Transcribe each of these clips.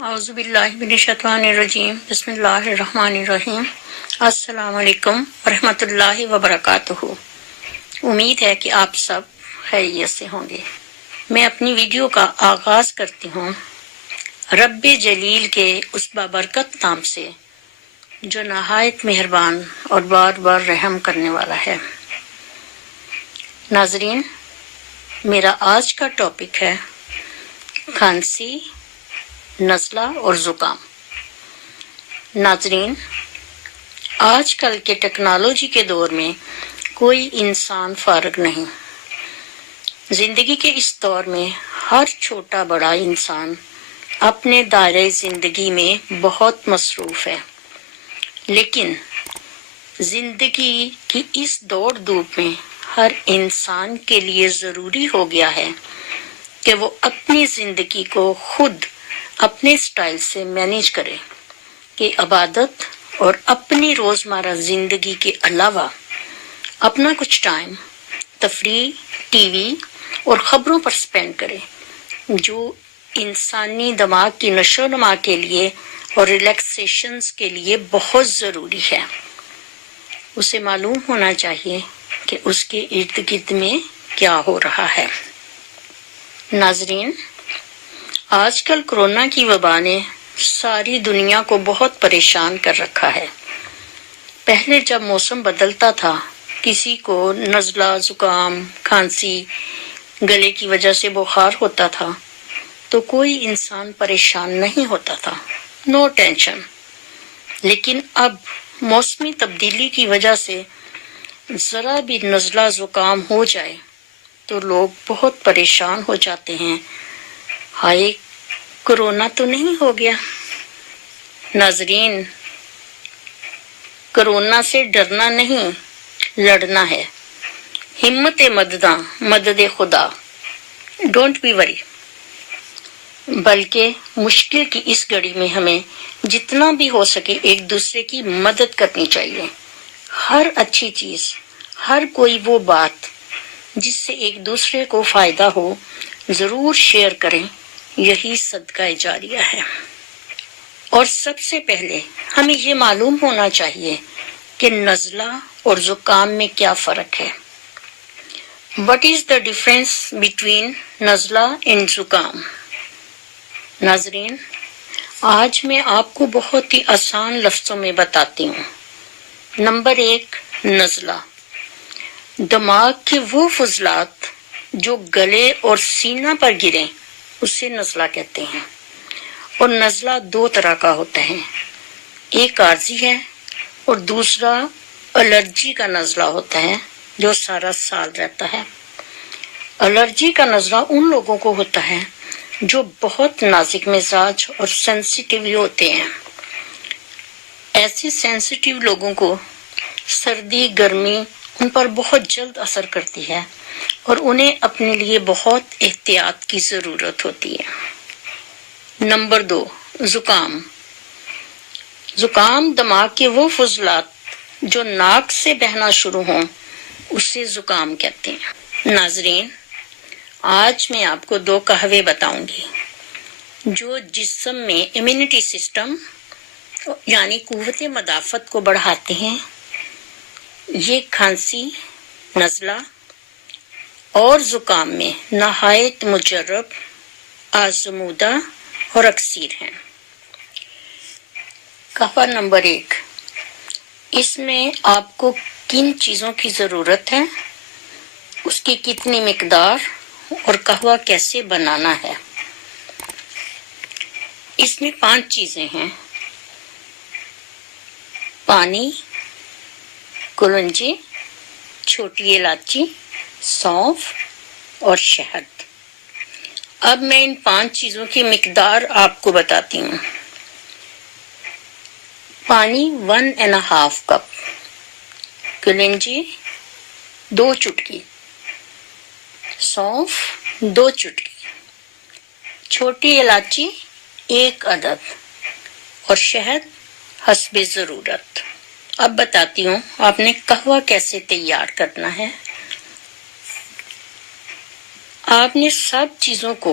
اعوذ باللہ من الشیطان الرجیم بسم اللہ الرحمن الرحیم السلام علیکم ورحمۃ اللہ وبرکاتہ۔ امید ہے کہ آپ سب خیریت سے ہوں گے۔ میں اپنی ویڈیو کا آغاز کرتی ہوں رب جلیل کے اس بابرکت نام سے جو نہایت مہربان اور بار بار رحم کرنے والا ہے۔ ناظرین، میرا آج کا ٹاپک ہے کھانسی، نزلہ اور زکام۔ ناظرین، آج کل کے ٹیکنالوجی کے دور میں کوئی انسان فارغ نہیں۔ زندگی کے اس دور میں ہر چھوٹا بڑا انسان اپنے دائرۂ زندگی میں بہت مصروف ہے، لیکن زندگی کی اس دوڑ دھوپ میں ہر انسان کے لیے ضروری ہو گیا ہے کہ وہ اپنی زندگی کو خود اپنے سٹائل سے مینیج کرے کہ عبادت اور اپنی روزمرہ زندگی کے علاوہ اپنا کچھ ٹائم تفریح، ٹی وی اور خبروں پر سپینڈ کرے، جو انسانی دماغ کی نشو و نما کے لیے اور ریلیکسیشنز کے لیے بہت ضروری ہے۔ اسے معلوم ہونا چاہیے کہ اس کے ارد گرد میں کیا ہو رہا ہے۔ ناظرین، آج کل کورونا کی وبا نے ساری دنیا کو بہت پریشان کر رکھا ہے۔ پہلے جب موسم بدلتا تھا، کسی کو نزلہ، زکام، کھانسی، گلے کی وجہ سے بخار ہوتا تھا تو کوئی انسان پریشان نہیں ہوتا تھا، نو ٹینشن۔ لیکن اب موسمی تبدیلی کی وجہ سے ذرا بھی نزلہ زکام ہو جائے تو لوگ بہت پریشان ہو جاتے ہیں، ہائے کورونا تو نہیں ہو گیا۔ ناظرین، کورونا سے ڈرنا نہیں، لڑنا ہے۔ ہمت مدداں مدد خدا، ڈونٹ بی وری۔ بلکہ مشکل کی اس گھڑی میں ہمیں جتنا بھی ہو سکے ایک دوسرے کی مدد کرنی چاہیے۔ ہر اچھی چیز، ہر کوئی وہ بات جس سے ایک دوسرے کو فائدہ ہو، ضرور شیئر کریں، یہی صدقہ جاریہ ہے۔ اور سب سے پہلے ہمیں یہ معلوم ہونا چاہیے کہ نزلہ اور زکام میں کیا فرق ہے۔ What is the difference between نزلہ and زکام؟ ناظرین، آج میں آپ کو بہت ہی آسان لفظوں میں بتاتی ہوں۔ نمبر 1، نزلہ، دماغ کے وہ فضلات جو گلے اور سینہ پر گریں اسے نزلہ کہتے ہیں۔ اور نزلہ دو طرح کا ہوتا ہے، ایک عارضی ہے اور دوسرا الرجی کا نزلہ ہوتا ہے جو سارا سال رہتا ہے۔ الرجی کا نزلہ ان لوگوں کو ہوتا ہے جو بہت نازک مزاج اور سینسیٹیو ہوتے ہیں۔ ایسے سینسیٹیو لوگوں کو سردی، گرمی ان پر بہت جلد اثر کرتی ہے اور انہیں اپنے لیے بہت احتیاط کی ضرورت ہوتی ہے۔ نمبر 2، زکام۔ زکام دماغ کے وہ فضلات جو ناک سے بہنا شروع ہوں اسے زکام کہتے ہیں۔ ناظرین، آج میں آپ کو 2 قہوے بتاؤں گی جو جسم میں امیونٹی سسٹم یعنی قوت مدافعت کو بڑھاتے ہیں۔ یہ کھانسی، نزلہ اور زکام میں نہایت مجرب، آزمودہ اور اکثیر ہیں۔ قہوہ نمبر 1، اس میں آپ کو کن چیزوں کی ضرورت ہے، اس کی کتنی مقدار اور قہوہ کیسے بنانا ہے۔ اس میں 5 چیزیں ہیں: پانی، کلونجی، چھوٹی الائچی، سونف اور شہد۔ اب میں ان 5 چیزوں کی مقدار آپ کو بتاتی ہوں۔ پانی 1½ کپ، کلونجی 2 چٹکی، سونف 2 چٹکی، چھوٹی الائچی 1 عدد اور شہد حسب ضرورت۔ اب بتاتی ہوں آپ نے قہوہ کیسے تیار کرنا ہے۔ آپ نے سب چیزوں کو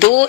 2